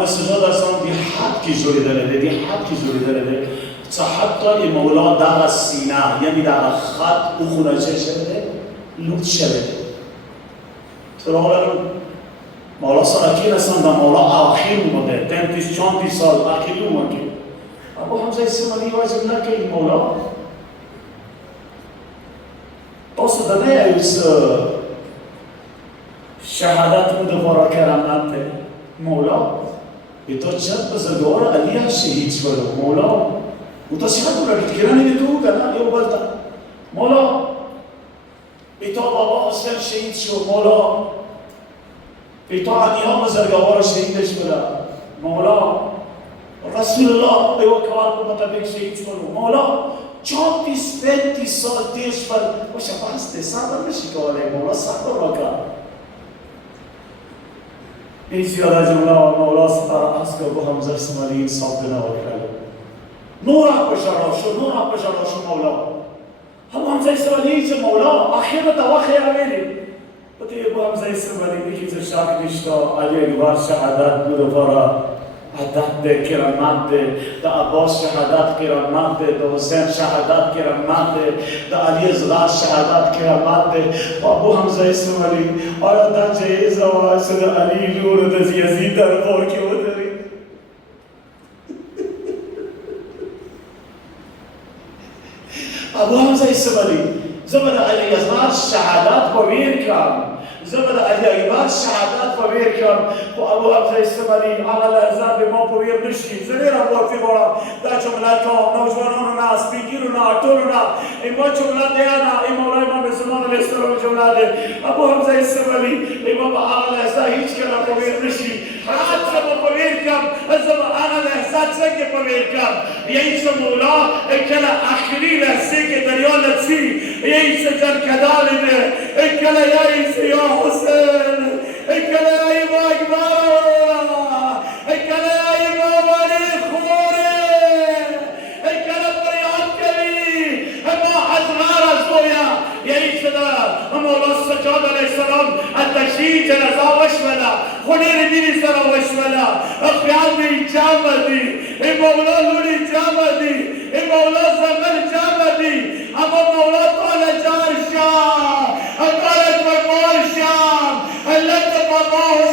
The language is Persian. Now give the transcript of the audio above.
نام سجاد اصلا دی حد کی جوری داره تا حتی این مولا در سینه یعنی در خط او خونه چه شده؟ لوت شده ترا مولا سراکی رسند مولا آخر اومده 30-40 سال آخری اومده ابو حمزه اسماعیلی واجب نکه این مولا توصل دنیا ایس شهادت مدفارا کرامت مولا itu cepat segera aliyah syahid sebelum Mola. Utas siapa lagi kira ni itu kan? Ia berkata, Mola itu Allah asal syahid sebelum Mola. Itu aliyah mazargawara syahid sebelum Mola. Rasulullah itu kawan mutabik syahid sebelum Mola. 40-50 saat desh पर वो शपास थे साबर में शिकवाले Mola साबर वाका İnşallah Cumhurbaşkanı Mevla Sultan Asker bu Hamza İsmail'in sabdına bakıyor. Nura başarı şu Mevla. Hamza İsmail'in için Mevla ahirete vakıya verir. Bu Hamza İsmail'in iki şarkı işte Ali var şehadat müdafara عدد کرامت دا عباس شهادت کرامت دا حسین شهادت کرامت دا علی ازغار شهادت کرامت و ابو حمزه اسماعیلی آیا دا جایز آواز دا علی نور دا یزید دربار که او داری ابو حمزه اسماعیلی زبد علی ازغار شهادت بویر کام زبد علی ایبار شهادت بویر کام و ابو حمزه اسماعیلی على الازاب ما بویر نشی زمین ابو بولا دا جمله کام نوجوانان نا سپیکر نا اکتور نا این با جمله دیانا این مولای امام زمان علیه السلام جمله ده ابو حمزه اسماعیلی امام على الازاب هیچ کلا بویر نشی حد زب بویر کام زب على الازاب سنگ بویر کام یهی سه مولا کلا آخری لحظه که دریا نفسی یهی سه جن کدالی ده کلا یهی سه یا حسین کلا یهی با اکبر کلا یهی با ولی خوره کلا پریاد کلی ما ازغار از گویا یهی صدا مولا سجاد علیه السلام التشریع جنازه وشملا خونیر دینی سرا وشملا خیال می جامع دی ای مولا لولی جامع دی ای مولا زمن جامع دی اما مولا طال جار شام اقالت مرمار شام اللت باباه